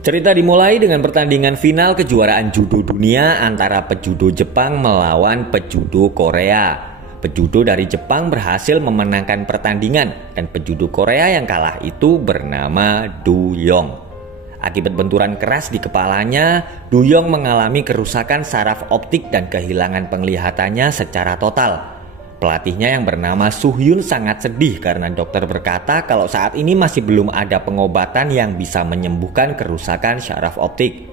Cerita dimulai dengan pertandingan final kejuaraan judo dunia antara pejudo Jepang melawan pejudo Korea. Pejudo dari Jepang berhasil memenangkan pertandingan dan pejudo Korea yang kalah itu bernama Du Yong. Akibat benturan keras di kepalanya, Du Yong mengalami kerusakan saraf optik dan kehilangan penglihatannya secara total. Pelatihnya yang bernama Soo Hyun sangat sedih karena dokter berkata kalau saat ini masih belum ada pengobatan yang bisa menyembuhkan kerusakan syaraf optik.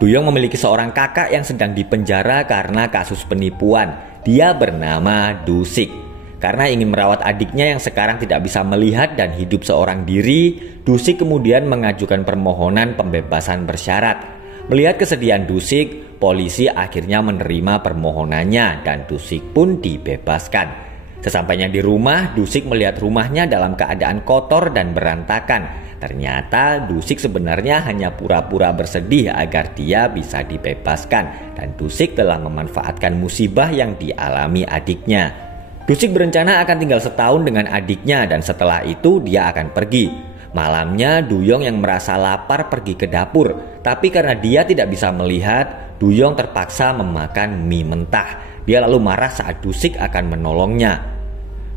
Du Yong memiliki seorang kakak yang sedang dipenjara karena kasus penipuan. Dia bernama Du Sik. Karena ingin merawat adiknya yang sekarang tidak bisa melihat dan hidup seorang diri, Du Sik kemudian mengajukan permohonan pembebasan bersyarat. Melihat kesedihan Du Sik, polisi akhirnya menerima permohonannya dan Du Sik pun dibebaskan. Sesampainya di rumah, Du Sik melihat rumahnya dalam keadaan kotor dan berantakan. Ternyata Du Sik sebenarnya hanya pura-pura bersedih agar dia bisa dibebaskan dan Du Sik telah memanfaatkan musibah yang dialami adiknya. Du Sik berencana akan tinggal setahun dengan adiknya dan setelah itu dia akan pergi. Malamnya Du Yong yang merasa lapar pergi ke dapur, tapi karena dia tidak bisa melihat, Du Yong terpaksa memakan mie mentah. Dia lalu marah saat Du Sik akan menolongnya.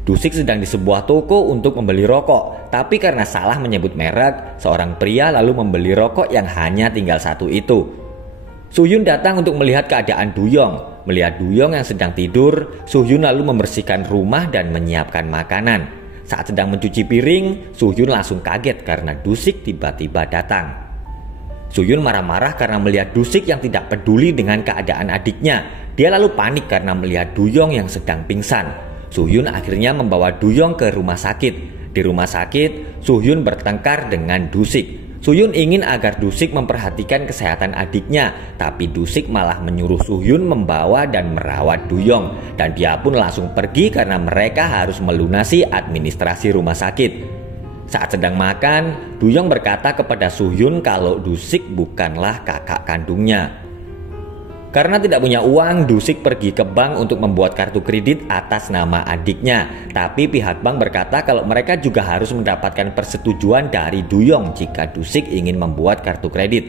Du Sik sedang di sebuah toko untuk membeli rokok, tapi karena salah menyebut merek, seorang pria lalu membeli rokok yang hanya tinggal satu itu. Soo Hyun datang untuk melihat keadaan Du Yong. Melihat Du Yong yang sedang tidur, Soo Hyun lalu membersihkan rumah dan menyiapkan makanan. Saat sedang mencuci piring, Soo Hyun langsung kaget karena Du Sik tiba-tiba datang. Soo Hyun marah-marah karena melihat Du Sik yang tidak peduli dengan keadaan adiknya. Dia lalu panik karena melihat Du Yong yang sedang pingsan. Soo Hyun akhirnya membawa Du Yong ke rumah sakit. Di rumah sakit, Soo Hyun bertengkar dengan Du Sik. Soo Hyun ingin agar Du Sik memperhatikan kesehatan adiknya, tapi Du Sik malah menyuruh Soo Hyun membawa dan merawat Du Yong, dan dia pun langsung pergi karena mereka harus melunasi administrasi rumah sakit. Saat sedang makan, Du Yong berkata kepada Soo Hyun kalau Du Sik bukanlah kakak kandungnya. Karena tidak punya uang, Du Sik pergi ke bank untuk membuat kartu kredit atas nama adiknya. Tapi pihak bank berkata kalau mereka juga harus mendapatkan persetujuan dari Du Yong jika Du Sik ingin membuat kartu kredit.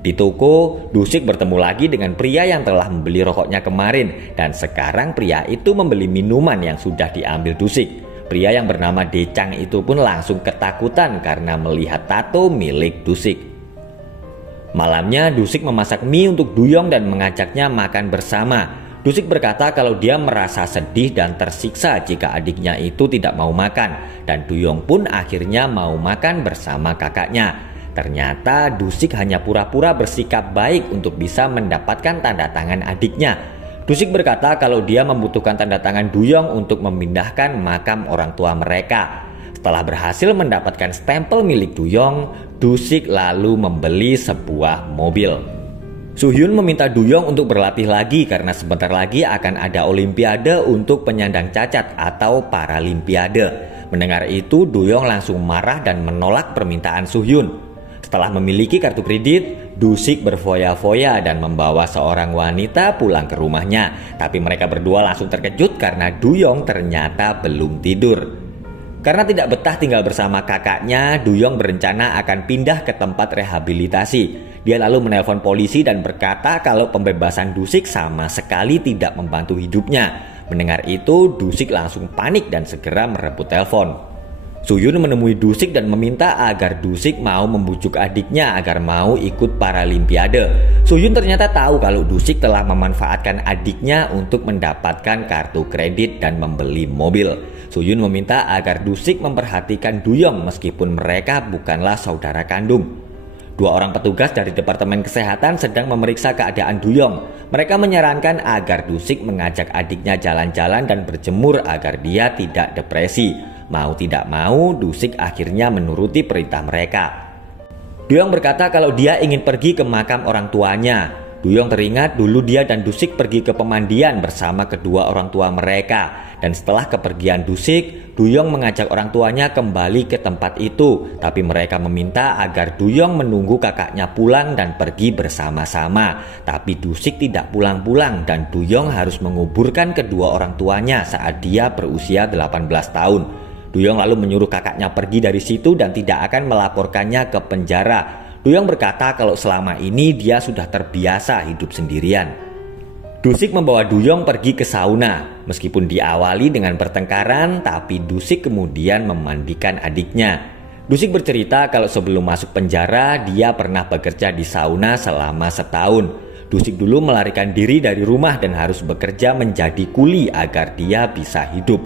Di toko, Du Sik bertemu lagi dengan pria yang telah membeli rokoknya kemarin. Dan sekarang pria itu membeli minuman yang sudah diambil Du Sik. Pria yang bernama De Chang itu pun langsung ketakutan karena melihat tato milik Du Sik. Malamnya Du Sik memasak mie untuk Du Yong dan mengajaknya makan bersama. Du Sik berkata kalau dia merasa sedih dan tersiksa jika adiknya itu tidak mau makan. Dan Du Yong pun akhirnya mau makan bersama kakaknya. Ternyata Du Sik hanya pura-pura bersikap baik untuk bisa mendapatkan tanda tangan adiknya. Du Sik berkata kalau dia membutuhkan tanda tangan Du Yong untuk memindahkan makam orang tua mereka. Setelah berhasil mendapatkan stempel milik Du Yong, Du Sik lalu membeli sebuah mobil. Soo Hyun meminta Du Yong untuk berlatih lagi karena sebentar lagi akan ada olimpiade untuk penyandang cacat atau paralimpiade. Mendengar itu, Du Yong langsung marah dan menolak permintaan Soo Hyun. Setelah memiliki kartu kredit, Du Sik berfoya-foya dan membawa seorang wanita pulang ke rumahnya. Tapi mereka berdua langsung terkejut karena Du Yong ternyata belum tidur. Karena tidak betah tinggal bersama kakaknya, Du Yong berencana akan pindah ke tempat rehabilitasi. Dia lalu menelpon polisi dan berkata kalau pembebasan Du Sik sama sekali tidak membantu hidupnya. Mendengar itu, Du Sik langsung panik dan segera merebut telepon. Soo Hyun menemui Du Sik dan meminta agar Du Sik mau membujuk adiknya agar mau ikut paralimpiade. Soo Hyun ternyata tahu kalau Du Sik telah memanfaatkan adiknya untuk mendapatkan kartu kredit dan membeli mobil. Soo Hyun meminta agar Du Sik memperhatikan Du Yong meskipun mereka bukanlah saudara kandung. Dua orang petugas dari Departemen Kesehatan sedang memeriksa keadaan Du Yong. Mereka menyarankan agar Du Sik mengajak adiknya jalan-jalan dan berjemur agar dia tidak depresi. Mau tidak mau, Du Sik akhirnya menuruti perintah mereka. Du Yong berkata kalau dia ingin pergi ke makam orang tuanya. Du Yong teringat dulu dia dan Du Sik pergi ke pemandian bersama kedua orang tua mereka. Dan setelah kepergian Du Sik, Du Yong mengajak orang tuanya kembali ke tempat itu. Tapi mereka meminta agar Du Yong menunggu kakaknya pulang dan pergi bersama-sama. Tapi Du Sik tidak pulang-pulang dan Du Yong harus menguburkan kedua orang tuanya saat dia berusia 18 tahun. Du Yong lalu menyuruh kakaknya pergi dari situ dan tidak akan melaporkannya ke penjara. Duyong berkata kalau selama ini dia sudah terbiasa hidup sendirian. Dusik membawa Duyong pergi ke sauna. Meskipun diawali dengan pertengkaran, tapi Dusik kemudian memandikan adiknya. Dusik bercerita kalau sebelum masuk penjara, dia pernah bekerja di sauna selama setahun. Dusik dulu melarikan diri dari rumah dan harus bekerja menjadi kuli agar dia bisa hidup.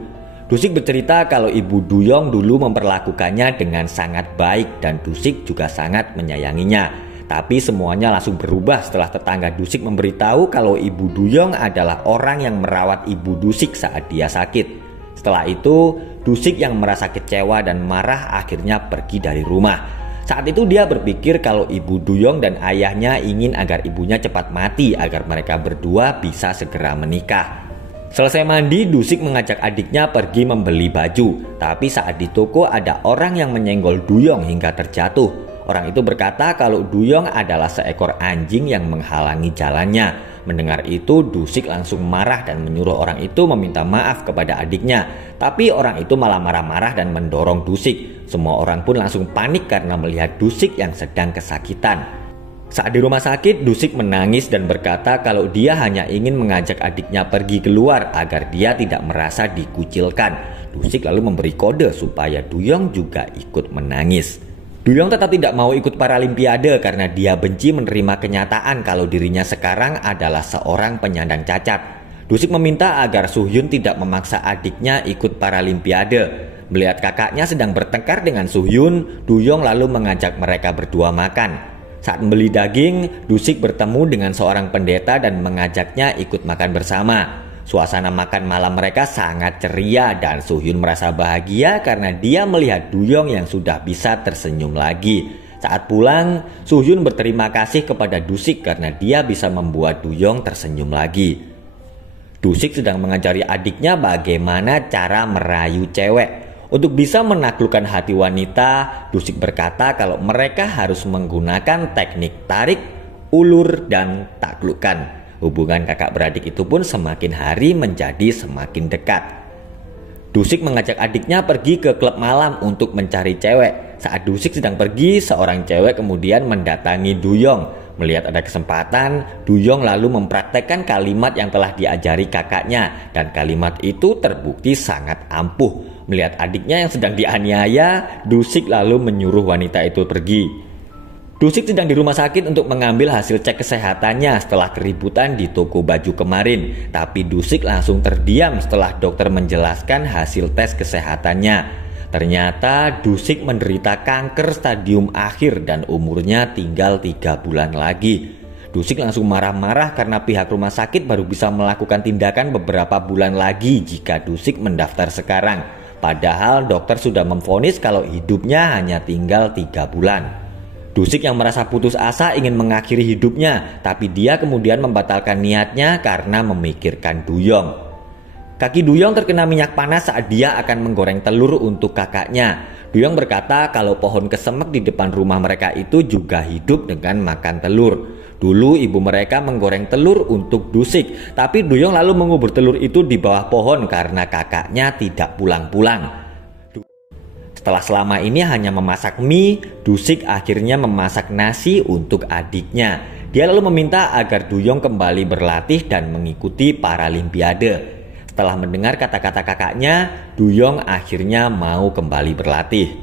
Dusik bercerita kalau ibu Duyong dulu memperlakukannya dengan sangat baik dan Dusik juga sangat menyayanginya. Tapi semuanya langsung berubah setelah tetangga Dusik memberitahu kalau ibu Duyong adalah orang yang merawat ibu Dusik saat dia sakit. Setelah itu, Dusik yang merasa kecewa dan marah akhirnya pergi dari rumah. Saat itu dia berpikir kalau ibu Duyong dan ayahnya ingin agar ibunya cepat mati agar mereka berdua bisa segera menikah. Selesai mandi, Dusik mengajak adiknya pergi membeli baju. Tapi saat di toko ada orang yang menyenggol Duyong hingga terjatuh. Orang itu berkata kalau Duyong adalah seekor anjing yang menghalangi jalannya. Mendengar itu, Dusik langsung marah dan menyuruh orang itu meminta maaf kepada adiknya. Tapi orang itu malah marah-marah dan mendorong Dusik. Semua orang pun langsung panik karena melihat Dusik yang sedang kesakitan. Saat di rumah sakit, Dusik menangis dan berkata kalau dia hanya ingin mengajak adiknya pergi keluar agar dia tidak merasa dikucilkan. Dusik lalu memberi kode supaya Duyong juga ikut menangis. Duyong tetap tidak mau ikut Paralimpiade karena dia benci menerima kenyataan kalau dirinya sekarang adalah seorang penyandang cacat. Dusik meminta agar Suhyun tidak memaksa adiknya ikut Paralimpiade. Melihat kakaknya sedang bertengkar dengan Suhyun, Duyong lalu mengajak mereka berdua makan. Saat membeli daging, Dusik bertemu dengan seorang pendeta dan mengajaknya ikut makan bersama. Suasana makan malam mereka sangat ceria dan Suhyun merasa bahagia karena dia melihat Duyong yang sudah bisa tersenyum lagi. Saat pulang, Suhyun berterima kasih kepada Dusik karena dia bisa membuat Duyong tersenyum lagi. Dusik sedang mengajari adiknya bagaimana cara merayu cewek. Untuk bisa menaklukkan hati wanita, Dusik berkata kalau mereka harus menggunakan teknik tarik, ulur, dan taklukkan. Hubungan kakak beradik itu pun semakin hari menjadi semakin dekat. Dusik mengajak adiknya pergi ke klub malam untuk mencari cewek. Saat Dusik sedang pergi, seorang cewek kemudian mendatangi Duyong. Melihat ada kesempatan, Duyong lalu mempraktekkan kalimat yang telah diajari kakaknya. Dan kalimat itu terbukti sangat ampuh. Melihat adiknya yang sedang dianiaya, Dusik lalu menyuruh wanita itu pergi. Dusik sedang di rumah sakit untuk mengambil hasil cek kesehatannya setelah keributan di toko baju kemarin. Tapi Dusik langsung terdiam setelah dokter menjelaskan hasil tes kesehatannya. Ternyata Dusik menderita kanker stadium akhir dan umurnya tinggal 3 bulan lagi. Dusik langsung marah-marah karena pihak rumah sakit baru bisa melakukan tindakan beberapa bulan lagi jika Dusik mendaftar sekarang. Padahal dokter sudah memvonis kalau hidupnya hanya tinggal 3 bulan. Dusik yang merasa putus asa ingin mengakhiri hidupnya, tapi dia kemudian membatalkan niatnya karena memikirkan Duyong. Kaki Duyong terkena minyak panas saat dia akan menggoreng telur untuk kakaknya. Duyong berkata kalau pohon kesemek di depan rumah mereka itu juga hidup dengan makan telur. Dulu ibu mereka menggoreng telur untuk Dusik, tapi Duyong lalu mengubur telur itu di bawah pohon karena kakaknya tidak pulang-pulang. Setelah selama ini hanya memasak mie, Dusik akhirnya memasak nasi untuk adiknya. Dia lalu meminta agar Duyong kembali berlatih dan mengikuti Paralimpiade. Setelah mendengar kata-kata kakaknya, Duyong akhirnya mau kembali berlatih.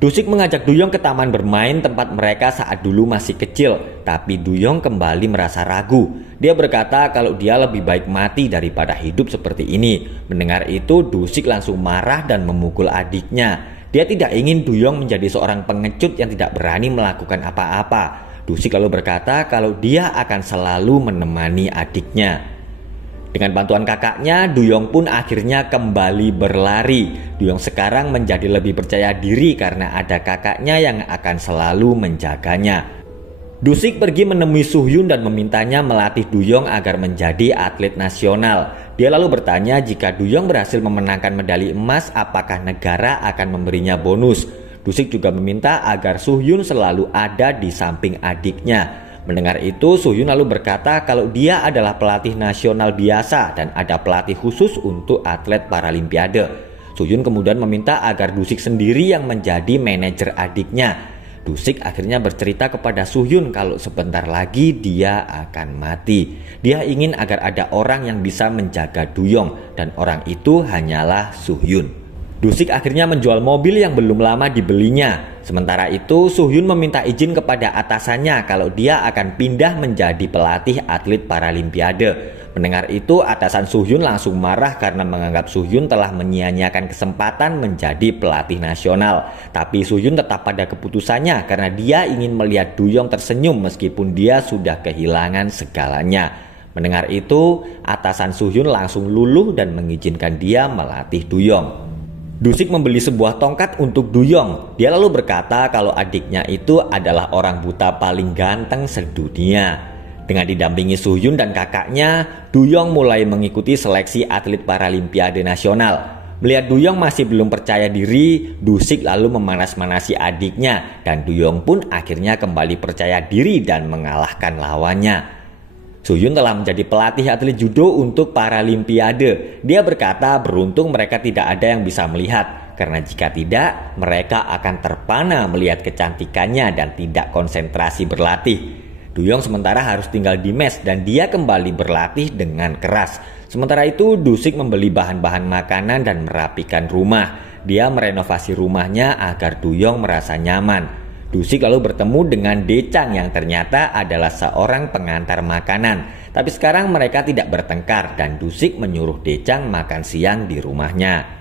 Dusik mengajak Duyong ke taman bermain tempat mereka saat dulu masih kecil, tapi Duyong kembali merasa ragu. Dia berkata kalau dia lebih baik mati daripada hidup seperti ini. Mendengar itu, Dusik langsung marah dan memukul adiknya. Dia tidak ingin Duyong menjadi seorang pengecut yang tidak berani melakukan apa-apa. Dusik lalu berkata kalau dia akan selalu menemani adiknya. Dengan bantuan kakaknya, Duyong pun akhirnya kembali berlari. Duyong sekarang menjadi lebih percaya diri karena ada kakaknya yang akan selalu menjaganya. Dusik pergi menemui Suhyun dan memintanya melatih Duyong agar menjadi atlet nasional. Dia lalu bertanya jika Duyong berhasil memenangkan medali emas, apakah negara akan memberinya bonus. Dusik juga meminta agar Suhyun selalu ada di samping adiknya. Mendengar itu, Suhyun lalu berkata kalau dia adalah pelatih nasional biasa dan ada pelatih khusus untuk atlet Paralimpiade. Suhyun kemudian meminta agar Dusik sendiri yang menjadi manajer adiknya. Dusik akhirnya bercerita kepada Suhyun kalau sebentar lagi dia akan mati. Dia ingin agar ada orang yang bisa menjaga Duyong, dan orang itu hanyalah Suhyun. Dusik akhirnya menjual mobil yang belum lama dibelinya. Sementara itu Suhyun meminta izin kepada atasannya kalau dia akan pindah menjadi pelatih atlet Paralimpiade. Mendengar itu atasan Suhyun langsung marah karena menganggap Suhyun telah menyia-nyiakan kesempatan menjadi pelatih nasional. Tapi Suhyun tetap pada keputusannya karena dia ingin melihat Duyong tersenyum meskipun dia sudah kehilangan segalanya. Mendengar itu atasan Suhyun langsung luluh dan mengizinkan dia melatih Duyong. Dusik membeli sebuah tongkat untuk Duyong. Dia lalu berkata kalau adiknya itu adalah orang buta paling ganteng sedunia. Dengan didampingi Suhyun dan kakaknya, Duyong mulai mengikuti seleksi atlet Paralimpiade nasional. Melihat Duyong masih belum percaya diri, Dusik lalu memanas-manasi adiknya, dan Duyong pun akhirnya kembali percaya diri dan mengalahkan lawannya. Suhyun telah menjadi pelatih atlet judo untuk Paralimpiade. Dia berkata beruntung mereka tidak ada yang bisa melihat, karena jika tidak mereka akan terpana melihat kecantikannya dan tidak konsentrasi berlatih. Duyong sementara harus tinggal di mes dan dia kembali berlatih dengan keras. Sementara itu Dusik membeli bahan-bahan makanan dan merapikan rumah. Dia merenovasi rumahnya agar Duyong merasa nyaman. Dusik lalu bertemu dengan Decang yang ternyata adalah seorang pengantar makanan. Tapi sekarang mereka tidak bertengkar dan Dusik menyuruh Decang makan siang di rumahnya.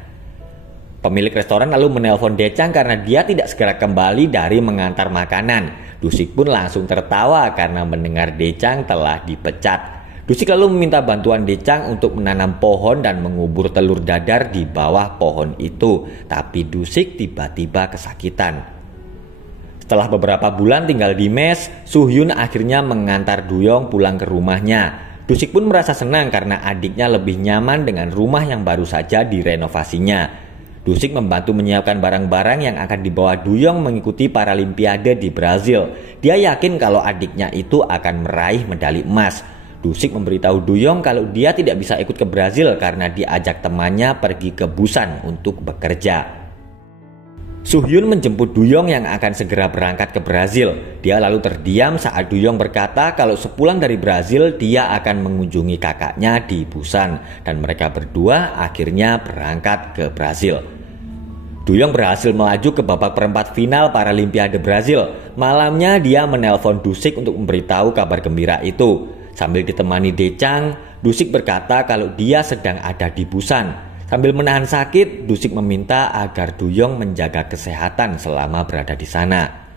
Pemilik restoran lalu menelpon Decang karena dia tidak segera kembali dari mengantar makanan. Dusik pun langsung tertawa karena mendengar Decang telah dipecat. Dusik lalu meminta bantuan Decang untuk menanam pohon dan mengubur telur dadar di bawah pohon itu. Tapi Dusik tiba-tiba kesakitan. Setelah beberapa bulan tinggal di mes, Suhyun akhirnya mengantar Duyong pulang ke rumahnya. Dusik pun merasa senang karena adiknya lebih nyaman dengan rumah yang baru saja direnovasinya. Dusik membantu menyiapkan barang-barang yang akan dibawa Duyong mengikuti Paralimpiade di Brazil. Dia yakin kalau adiknya itu akan meraih medali emas. Dusik memberitahu Duyong kalau dia tidak bisa ikut ke Brazil karena diajak temannya pergi ke Busan untuk bekerja. Suhyun menjemput Duyong yang akan segera berangkat ke Brazil. Dia lalu terdiam saat Duyong berkata kalau sepulang dari Brazil dia akan mengunjungi kakaknya di Busan dan mereka berdua akhirnya berangkat ke Brazil. Duyong berhasil melaju ke babak perempat final Paralimpiade Brazil. Malamnya dia menelpon Dusik untuk memberitahu kabar gembira itu. Sambil ditemani Decang, Dusik berkata kalau dia sedang ada di Busan. Sambil menahan sakit, Dusik meminta agar Duyong menjaga kesehatan selama berada di sana.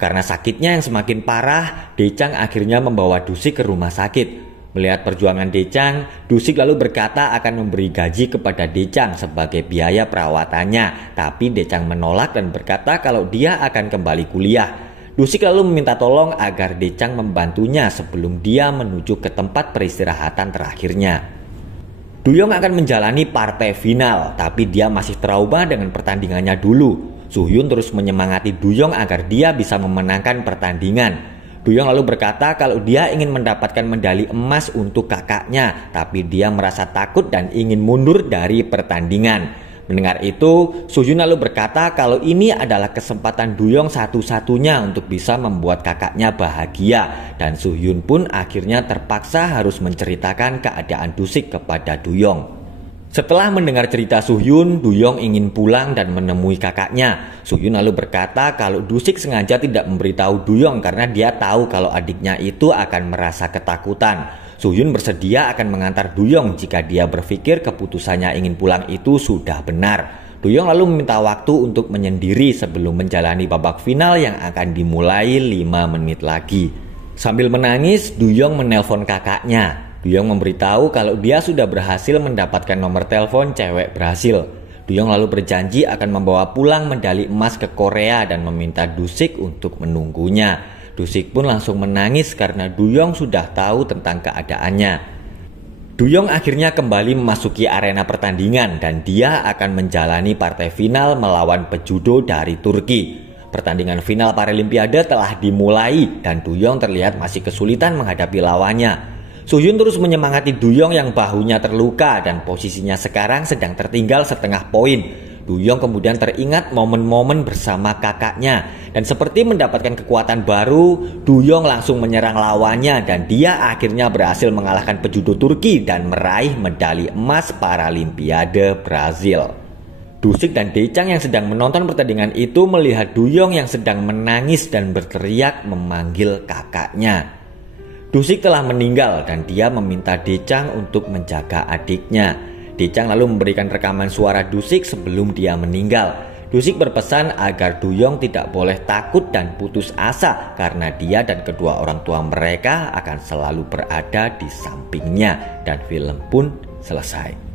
Karena sakitnya yang semakin parah, Decang akhirnya membawa Dusik ke rumah sakit. Melihat perjuangan Decang, Dusik lalu berkata akan memberi gaji kepada Decang sebagai biaya perawatannya. Tapi Decang menolak dan berkata kalau dia akan kembali kuliah. Dusik lalu meminta tolong agar Decang membantunya sebelum dia menuju ke tempat peristirahatan terakhirnya. Duyong akan menjalani partai final, tapi dia masih trauma dengan pertandingannya dulu. Suhyun terus menyemangati Duyong agar dia bisa memenangkan pertandingan. Duyong lalu berkata kalau dia ingin mendapatkan medali emas untuk kakaknya, tapi dia merasa takut dan ingin mundur dari pertandingan. Mendengar itu, Suhyun lalu berkata kalau ini adalah kesempatan Duyong satu-satunya untuk bisa membuat kakaknya bahagia. Dan Suhyun pun akhirnya terpaksa harus menceritakan keadaan Dusik kepada Duyong. Setelah mendengar cerita Suhyun, Duyong ingin pulang dan menemui kakaknya. Suhyun lalu berkata kalau Dusik sengaja tidak memberitahu Duyong karena dia tahu kalau adiknya itu akan merasa ketakutan. Suhyun bersedia akan mengantar Duyong jika dia berpikir keputusannya ingin pulang itu sudah benar. Duyong lalu meminta waktu untuk menyendiri sebelum menjalani babak final yang akan dimulai 5 menit lagi. Sambil menangis, Duyong menelpon kakaknya. Duyong memberitahu kalau dia sudah berhasil mendapatkan nomor telepon cewek Brasil. Duyong lalu berjanji akan membawa pulang medali emas ke Korea dan meminta Dusik untuk menunggunya. Dusik pun langsung menangis karena Duyong sudah tahu tentang keadaannya. Duyong akhirnya kembali memasuki arena pertandingan dan dia akan menjalani partai final melawan pejudo dari Turki. Pertandingan final Paralimpiade telah dimulai dan Duyong terlihat masih kesulitan menghadapi lawannya. Suhyun terus menyemangati Duyong yang bahunya terluka dan posisinya sekarang sedang tertinggal setengah poin. Duyong kemudian teringat momen-momen bersama kakaknya. Dan seperti mendapatkan kekuatan baru, Duyong langsung menyerang lawannya dan dia akhirnya berhasil mengalahkan pejudo Turki dan meraih medali emas Paralimpiade Brazil. Dusik dan Decang yang sedang menonton pertandingan itu melihat Duyong yang sedang menangis dan berteriak memanggil kakaknya. Dusik telah meninggal dan dia meminta Decang untuk menjaga adiknya. Decang lalu memberikan rekaman suara Dusik sebelum dia meninggal. Dusik berpesan agar Duyong tidak boleh takut dan putus asa karena dia dan kedua orang tua mereka akan selalu berada di sampingnya, dan film pun selesai.